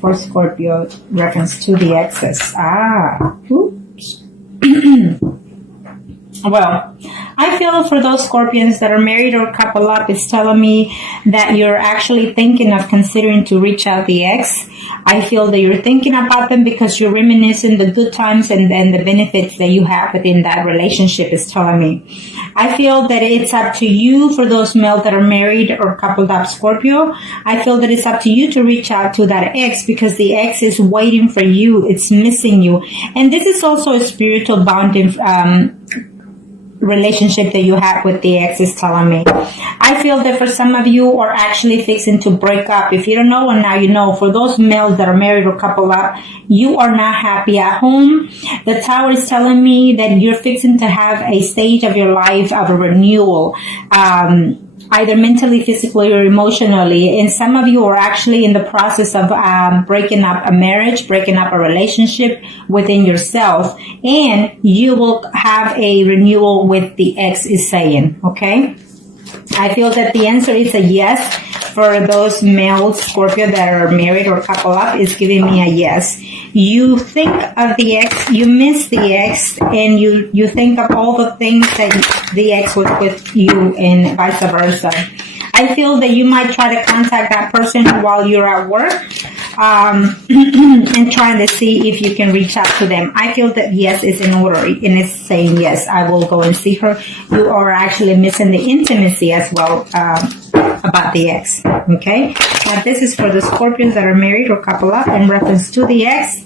For Scorpio, reference to the exes. Oops. Well, I feel for those Scorpions that are married or couple up, it's telling me that you're actually thinking of considering to reach out the ex. I feel that you're thinking about them because you're reminiscing the good times and then the benefits that you have within that relationship is telling me. I feel that it's up to you for those males that are married or coupled up Scorpio. I feel that it's up to you to reach out to that ex because the ex is waiting for you. It's missing you. And this is also a spiritual bonding relationship that you have with the ex is telling me. I feel that for some of you are actually fixing to break up. If you don't know, and now you know, for those males that are married or coupled up, you are not happy at home. The Tower is telling me that you're fixing to have a stage of your life of a renewal, either mentally, physically, or emotionally. And some of you are actually in the process of breaking up a marriage, breaking up a relationship within yourself. And you will have a renewal with the ex is saying, okay? I feel that the answer is a yes. For those males, Scorpio, that are married or couple up, is giving me a yes. You think of the ex, you miss the ex, and you think of all the things that the ex was with you and vice versa. I feel that you might try to contact that person while you're at work and trying to see if you can reach out to them. I feel that yes is in order and it's saying yes, I will go and see her. You are actually missing the intimacy as well about the ex. Okay, now this is for the Scorpions that are married or couple up in reference to the ex.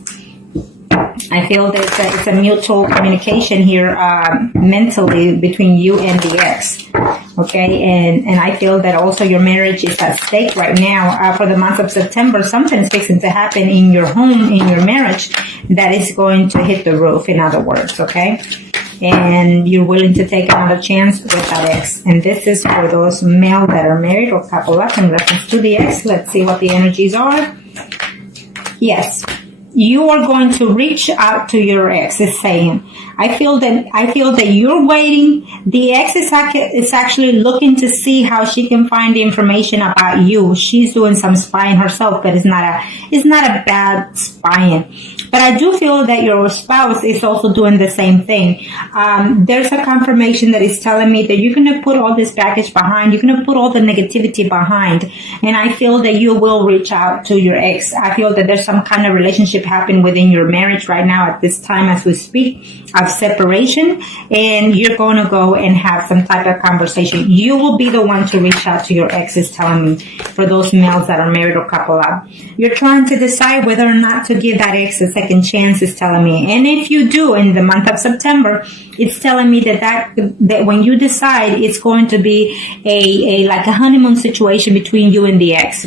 I feel that it's a mutual communication here mentally between you and the ex. Okay, and I feel that also your marriage is at stake right now. For the month of September, something's fixing to happen in your home, in your marriage, that is going to hit the roof, in other words, okay? And you're willing to take another chance with that ex. And this is for those male that are married or couple up in reference to the ex. Let's see what the energies are. Yes. You are going to reach out to your ex, is saying. I feel that you're waiting. The ex is actually looking to see how she can find the information about you. She's doing some spying herself, but it's not a bad spying. But I do feel that your spouse is also doing the same thing. There's a confirmation that is telling me that you're going to put all this baggage behind. You're going to put all the negativity behind. And I feel that you will reach out to your ex. I feel that there's some kind of relationship happening within your marriage right now at this time as we speak of separation. And you're going to go and have some type of conversation. You will be the one to reach out to your ex, is telling me, for those males that are married or couple up. You're trying to decide whether or not to give that ex a second chance, is telling me. And if you do in the month of September, it's telling me that when you decide, it's going to be a like a honeymoon situation between you and the ex.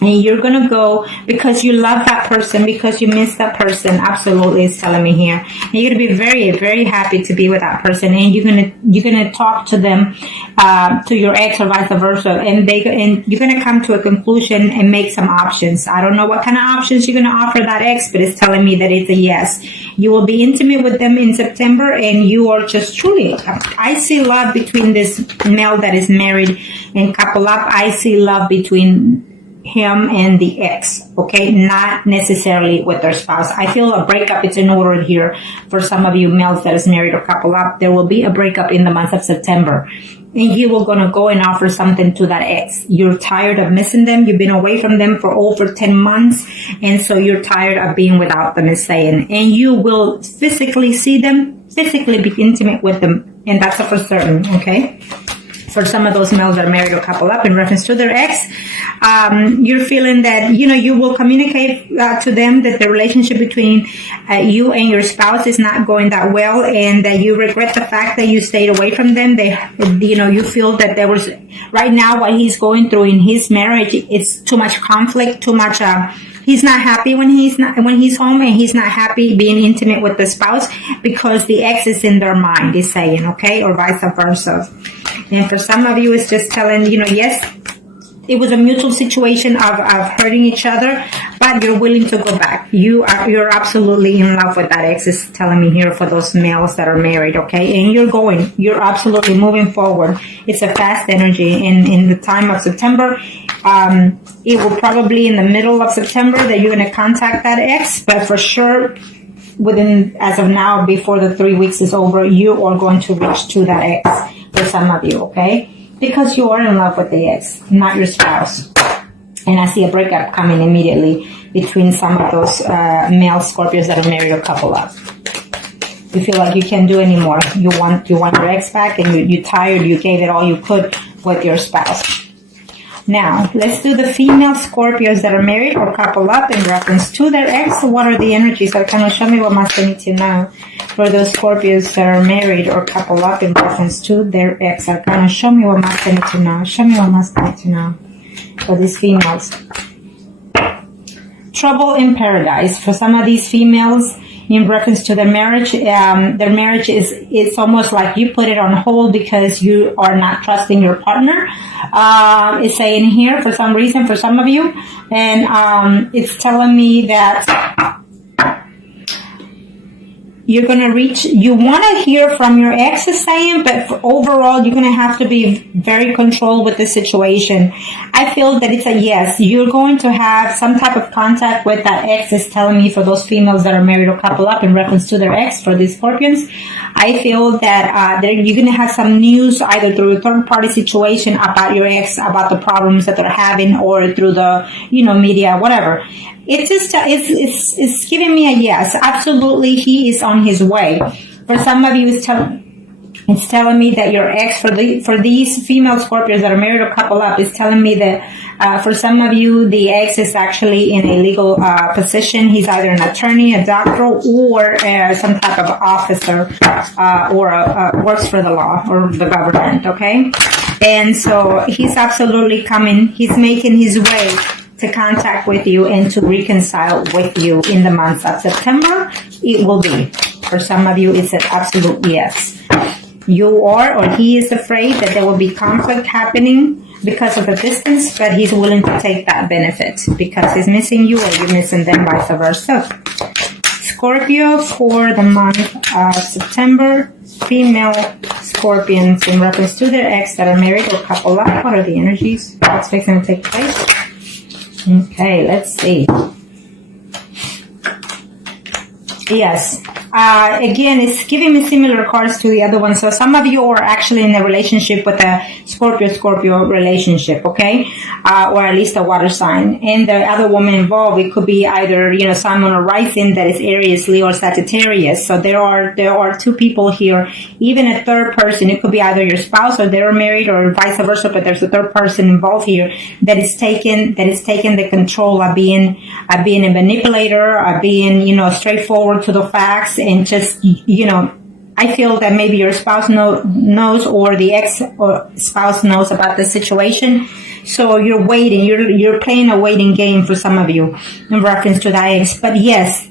And you're going to go because you love that person, because you miss that person. Absolutely, it's telling me here. And you're going to be very, very happy to be with that person. And you're going to talk to them, to your ex or vice versa. And you're going to come to a conclusion and make some options. I don't know what kind of options you're going to offer that ex, but it's telling me that it's a yes. You will be intimate with them in September, and you are just truly, I see love between this male that is married and couple up. I see love between him and the ex, okay? Not necessarily with their spouse. I feel a breakup is in order here for some of you males that is married or couple up. There will be a breakup in the month of September. And you will going to go and offer something to that ex. You're tired of missing them. You've been away from them for over 10 months. And so you're tired of being without them, is saying. And you will physically see them, physically be intimate with them. And that's for certain, okay? For some of those males that are married or couple up in reference to their ex, you're feeling that, you will communicate to them that the relationship between you and your spouse is not going that well, and that you regret the fact that you stayed away from them. You feel that there was, right now, what he's going through in his marriage, it's too much conflict, too much, he's not happy when he's home, and he's not happy being intimate with the spouse because the ex is in their mind, is saying, okay, or vice versa. And for some of you, it's just telling, yes, it was a mutual situation of hurting each other, but you're willing to go back. You're absolutely in love with that ex, is telling me here for those males that are married, okay? And you're absolutely moving forward. It's a fast energy in the time of September. It will probably in the middle of September that you're going to contact that ex, but for sure within, as of now, before the 3 weeks is over, you are going to reach to that ex for some of you, okay? Because you are in love with the ex, not your spouse. And I see a breakup coming immediately between some of those male Scorpios that are married or couple up. You feel like you can't do anymore. You want your ex back, and you're tired. You gave it all you could with your spouse. Now, let's do the female Scorpios that are married or couple up in reference to their ex. What are the energies? Arcana, show me what must I need to know for those Scorpios that are married or couple up in reference to their ex. Arcana, show me what must I need to know. Show me what must I need to know for these females. Trouble in paradise. For some of these females, in reference to their marriage is almost like you put it on hold because you are not trusting your partner. It's saying here for some reason for some of you, and it's telling me that you're going to reach, you want to hear from your ex is saying, but for overall, you're going to have to be very controlled with the situation. I feel that it's a yes. You're going to have some type of contact with that ex, is telling me for those females that are married or couple up in reference to their ex, for these Scorpions. I feel that you're going to have some news either through a third party situation about your ex, about the problems that they're having, or through the, media, whatever. It's just, it's giving me a yes. Absolutely, he is on his way. For some of you, it's telling me that your ex, for these female Scorpios that are married or couple up, is telling me that for some of you, the ex is actually in a legal position. He's either an attorney, a doctor, or some type of officer, or works for the law or the government, okay? And so he's absolutely coming. He's making his way to contact with you and to reconcile with you in the month of September. It will be. For some of you, it's an absolute yes. You are, or he is afraid that there will be conflict happening because of the distance, but he's willing to take that benefit because he's missing you or you're missing them, vice versa. Scorpio for the month of September, female Scorpions in reference to their ex that are married or couple up. What are the energies? What's fixing to take place? Okay, let's see. Yes. Again, it's giving me similar cards to the other one. So some of you are actually in a relationship with a Scorpio relationship, okay? Or at least a water sign. And the other woman involved, it could be either, Sun, Moon, or Rising that is Aries, Leo, or Sagittarius. So there are two people here. Even a third person, it could be either your spouse or they're married or vice versa, but there's a third person involved here that is taking the control of being a manipulator, of being, straightforward to the facts. And just, I feel that maybe your spouse knows or the ex or spouse knows about the situation. So you're waiting. You're playing a waiting game for some of you in reference to that ex. But yes,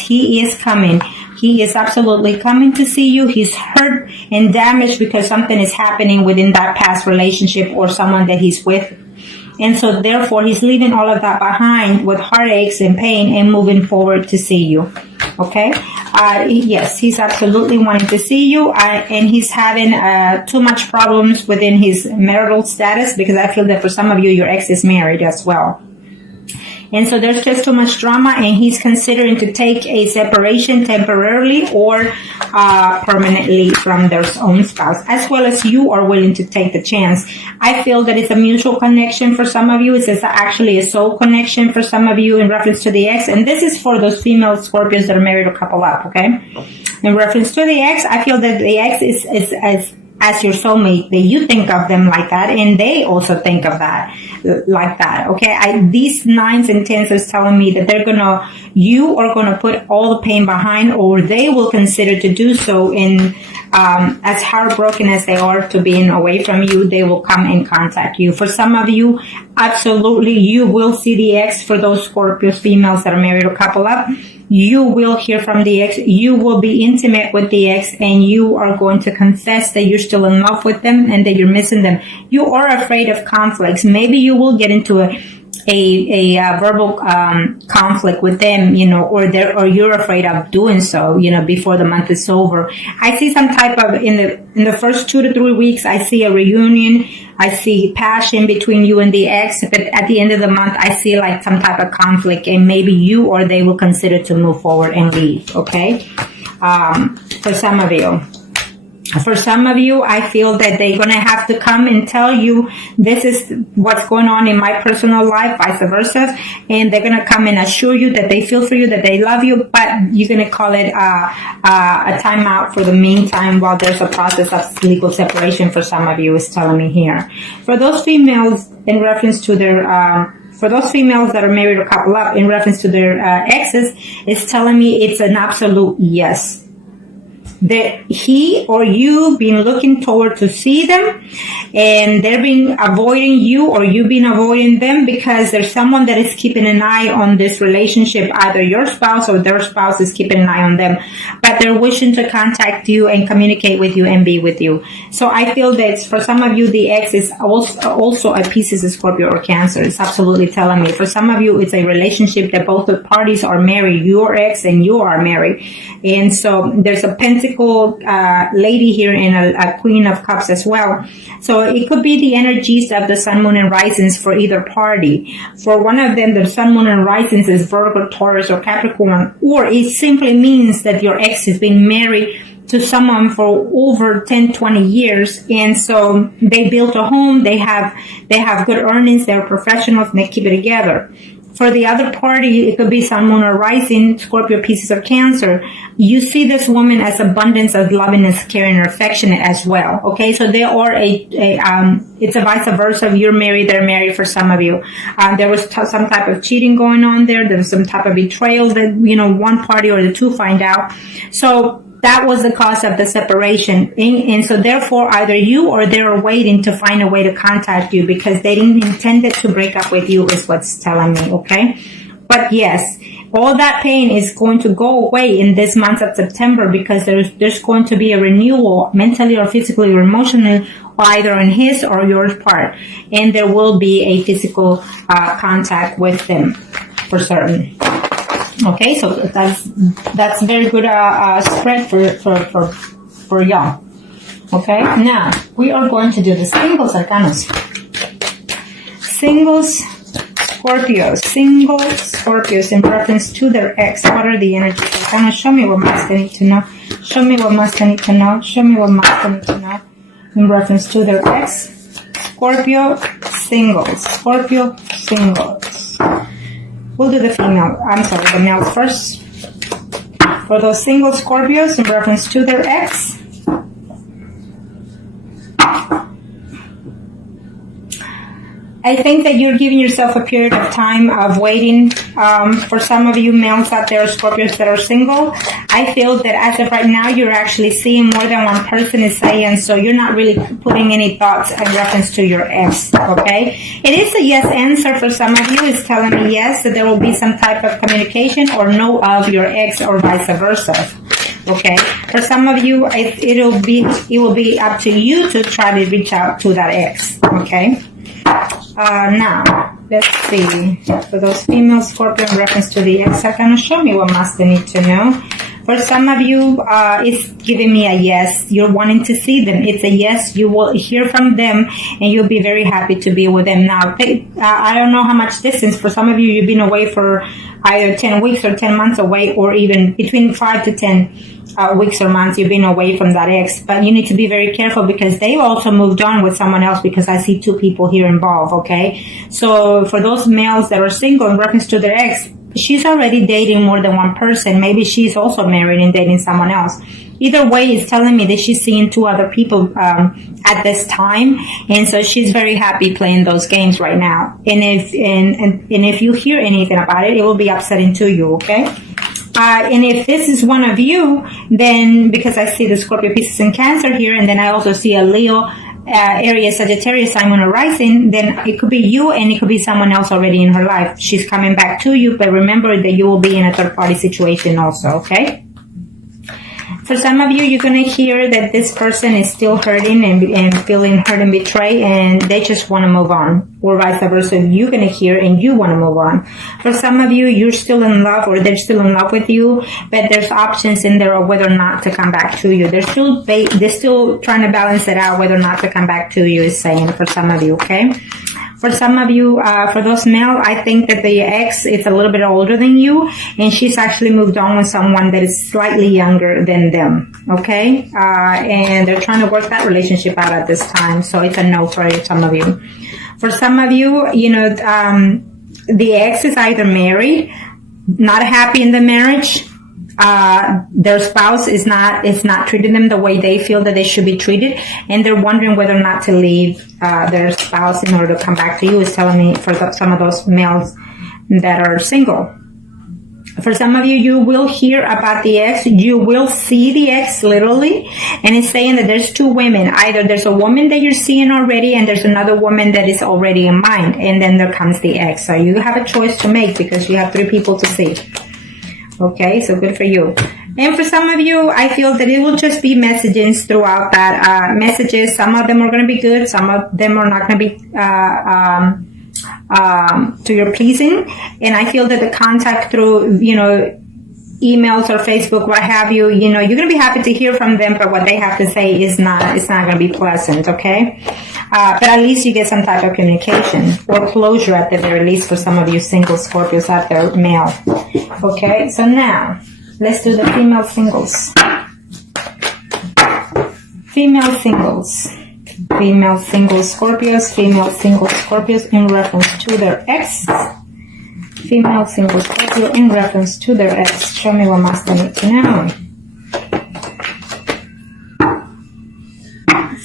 he is coming. He is absolutely coming to see you. He's hurt and damaged because something is happening within that past relationship or someone that he's with. And so therefore, he's leaving all of that behind with heartaches and pain and moving forward to see you. Okay? Yes, he's absolutely wanting to see you. And he's having too much problems within his marital status because I feel that for some of you, your ex is married as well. And so there's just too much drama, and he's considering to take a separation temporarily or permanently from their own spouse, as well as you are willing to take the chance. I feel that it's a mutual connection for some of you. It's actually a soul connection for some of you in reference to the ex. And this is for those female Scorpios that are married or couple up, okay? In reference to the ex, I feel that the ex is as your soulmate, that you think of them like that, and they also think of that like that. Okay, these 9s and 10s is telling me that you are gonna put all the pain behind, or they will consider to do so. In as heartbroken as they are to being away from you, they will come and contact you. For some of you, absolutely, you will see the ex. For those Scorpios females that are married or couple up, you will hear from the ex. You will be intimate with the ex, and you are going to confess that you're still in love with them and that you're missing them. You are afraid of conflicts. Maybe you will get into a verbal conflict with them, you know, or you're afraid of doing so, you know, before the month is over. I see some type of, in the first 2 to 3 weeks, I see a reunion. I see passion between you and the ex, but at the end of the month, I see like some type of conflict, and maybe you or they will consider to move forward and leave. Okay, for some of you. For some of you, I feel that they're going to have to come and tell you this is what's going on in my personal life, vice versa. And they're going to come and assure you that they feel for you, that they love you, but you're going to call it a timeout for the meantime while there's a process of legal separation for some of you, is telling me here. For those females, in reference to their... for those females that are married or couple up, in reference to their exes, it's telling me it's an absolute yes. That he or you been looking forward to see them, and they're been avoiding you, or you been avoiding them, because there's someone that is keeping an eye on this relationship. Either your spouse or their spouse is keeping an eye on them, but they're wishing to contact you and communicate with you and be with you. So I feel that for some of you, the ex is also a Pisces, Scorpio, or Cancer. It's absolutely telling me. For some of you, it's a relationship that both the parties are married, your ex and you are married. And so there's a Pentacle lady here and a Queen of Cups as well. So it could be the energies of the Sun, Moon, and Risings for either party. For one of them, the Sun, Moon, and Risings is Virgo, Taurus, or Capricorn, or it simply means that your ex has been married to someone for over 10, 20 years, and so they built a home, they have good earnings, they're professionals, and they keep it together. For the other party, it could be Sun, Moon, or Rising, Scorpio, Pisces, or Cancer. You see this woman as abundance of lovingness, caring, or affectionate as well. Okay, so they are it's a vice versa. You're married, they're married for some of you. There was some type of cheating going on there. There was some type of betrayal that, you know, one party or the two find out. So that was the cause of the separation. And so therefore, either you or they're waiting to find a way to contact you, because they didn't intend it to break up with you, is what's telling me, okay? But yes, all that pain is going to go away in this month of September, because there's going to be a renewal, mentally or physically or emotionally, either on his or your part. And there will be a physical contact with them for certain. Okay, so that's very good spread for y'all. Okay, now we are going to do the singles arcanas. Singles Scorpios in reference to their ex. What are the energies? Arcana, show me what must I need to know. Show me what must I need to know. Show me what must I need to know in reference to their ex. Scorpio singles. Scorpio singles. We'll do the the males first. For those single Scorpios in reference to their ex. I think that you're giving yourself a period of time of waiting. For some of you males out there, Scorpios that are single, I feel that as of right now, you're actually seeing more than one person is saying, so you're not really putting any thoughts in reference to your ex, okay? It is a yes answer for some of you. It's telling me yes, that there will be some type of communication or no of your ex, or vice versa. Okay, for some of you, it will be up to you to try to reach out to that ex, okay? Now, let's see. For those female Scorpio in reference to the ex, can show me what must they need to know. For some of you, it's giving me a yes. You're wanting to see them. It's a yes. You will hear from them, and you'll be very happy to be with them. Now, I don't know how much distance. For some of you, you've been away for either 10 weeks or 10 months away, or even between 5 to 10 weeks or months you've been away from that ex. But you need to be very careful, because they've also moved on with someone else, because I see two people here involved, okay? So for those males that are single in reference to their ex, she's already dating more than one person. Maybe she's also married and dating someone else. Either way, it's telling me that she's seeing two other people at this time, and so she's very happy playing those games right now. And if you hear anything about it, it will be upsetting to you, okay? And if this is one of you, then, because I see the Scorpio, Pisces, and Cancer here, and then I also see a Leo, Aries, Sagittarius, Simon, or Rising, then it could be you and it could be someone else already in her life. She's coming back to you, but remember that you will be in a third-party situation also, okay? For some of you, you're going to hear that this person is still hurting and feeling hurt and betrayed, and they just want to move on. Or vice versa, you're going to hear and you want to move on. For some of you, you're still in love or they're still in love with you, but there's options in there of whether or not to come back to you. They're still trying to balance it out whether or not to come back to you, is saying for some of you, okay? For some of you, for those male, I think that the ex is a little bit older than you, and she's actually moved on with someone that is slightly younger than them, okay? And they're trying to work that relationship out at this time, so it's a no for some of you. For some of you, the ex is either married, not happy in the marriage, their spouse is not treating them the way they feel that they should be treated, and they're wondering whether or not to leave their spouse in order to come back to you, is telling me for some of those males that are single. For some of you, you will hear about the ex. You will see the ex literally, and it's saying that there's two women. Either there's a woman that you're seeing already, and there's another woman that is already in mind, and then there comes the ex. So you have a choice to make because you have 3 people to see. Okay, so good for you. And for some of you, I feel that it will just be messages throughout that, messages. Some of them are going to be good. Some of them are not going to be, to your pleasing. And I feel that the contact through, emails or Facebook, what have you, you're going to be happy to hear from them, but what they have to say it's not going to be pleasant, okay? But at least you get some type of communication or closure at the very least for some of you single Scorpios out there, male. Okay, so now let's do the female singles. Female singles. Female single Scorpios. Female single Scorpios in reference to their ex. Female single Scorpio in reference to their ex. Show me what must I need to know.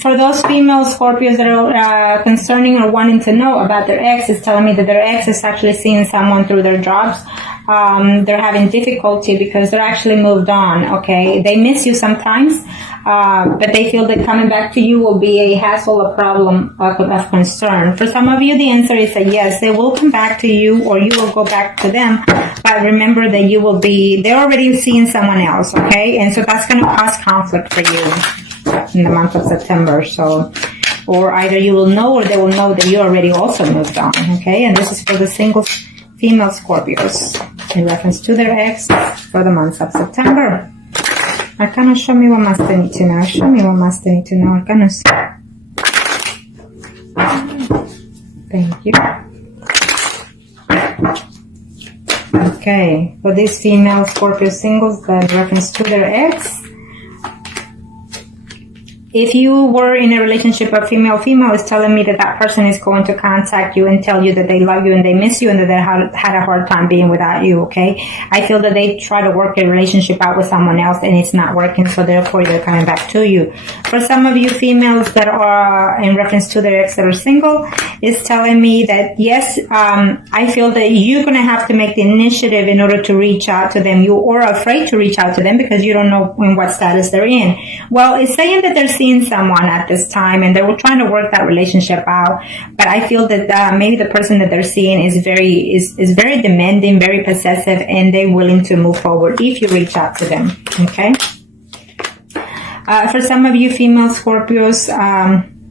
For those female Scorpios that are concerning or wanting to know about their ex, is telling me that their ex is actually seeing someone through their jobs. They're having difficulty because they're actually moved on, okay? They miss you sometimes, but they feel that coming back to you will be a hassle, a problem of concern. For some of you, the answer is a yes. They will come back to you or you will go back to them, but remember that they're already seeing someone else, okay? And so that's going to cause conflict for you in the month of September. So, or either you will know or they will know that you already also moved on, okay? And this is for the single female Scorpios in reference to their ex for the month of September. Arcana, show me what must I need to know. Show me what must I need to know, Arcanas. Thank you. Okay, for these female Scorpio singles in reference to their ex, if you were in a relationship of female-female, it's telling me that that person is going to contact you and tell you that they love you and they miss you and that they had a hard time being without you, okay? I feel that they try to work a relationship out with someone else and it's not working, so therefore they're coming back to you. For some of you females that are in reference to their ex that are single, it's telling me that, yes, I feel that you're going to have to make the initiative in order to reach out to them. You are afraid to reach out to them because you don't know in what status they're in. Well, it's saying that they're seeing someone at this time and they were trying to work that relationship out, but I feel that maybe the person that they're seeing is very demanding, very possessive, and they're willing to move forward if you reach out to them, okay? For some of you female Scorpios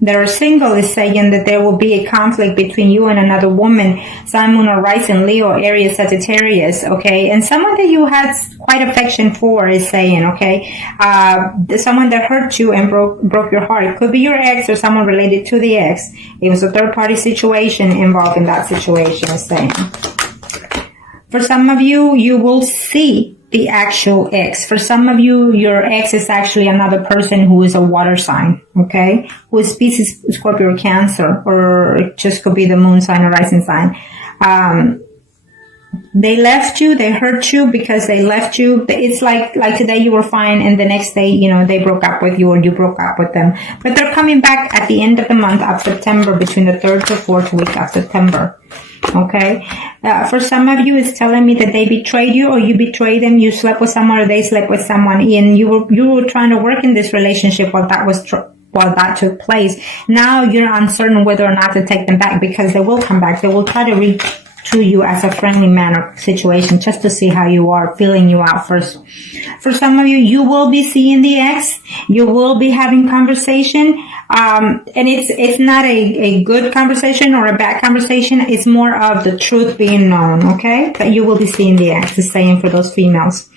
that are single, is saying that there will be a conflict between you and another woman, Sun, Moon, or Rising, Leo, Aries, Sagittarius, okay? And someone that you had quite affection for is saying, okay, someone that hurt you and broke your heart. It could be your ex or someone related to the ex. It was a third-party situation involved in that situation, is saying. For some of you, you will see the actual ex. For some of you, your ex is actually another person who is a water sign, okay? Who is Pisces, Scorpio, or Cancer, or it just could be the moon sign or rising sign. They left you, they hurt you because they left you. It's like today you were fine and the next day, they broke up with you or you broke up with them. But they're coming back at the end of the month of September, between the 3rd to 4th week of September. Okay? For some of you, it's telling me that they betrayed you or you betrayed them. You slept with someone or they slept with someone and you were trying to work in this relationship while that was while that took place. Now you're uncertain whether or not to take them back, because they will come back. They will try to reach to you as a friendly manner situation, just to see how you are, feeling you out first. For some of you, you will be seeing the ex. You will be having conversation. And it's not a good conversation or a bad conversation. It's more of the truth being known, okay? But you will be seeing the ex, is saying for those females,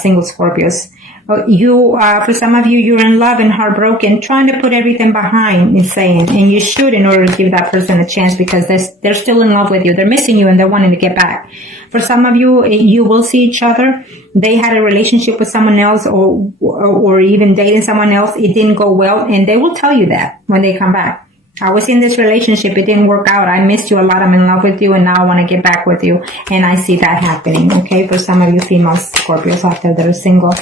single Scorpios. For some of you, you're in love and heartbroken, trying to put everything behind, is saying, and you should, in order to give that person a chance, because they're still in love with you. They're missing you and they're wanting to get back. For some of you, you will see each other. They had a relationship with someone else, or even dating someone else. It didn't go well, and they will tell you that when they come back. I was in this relationship. It didn't work out. I missed you a lot. I'm in love with you, and now I want to get back with you. And I see that happening, okay, for some of you female Scorpios out there that are single.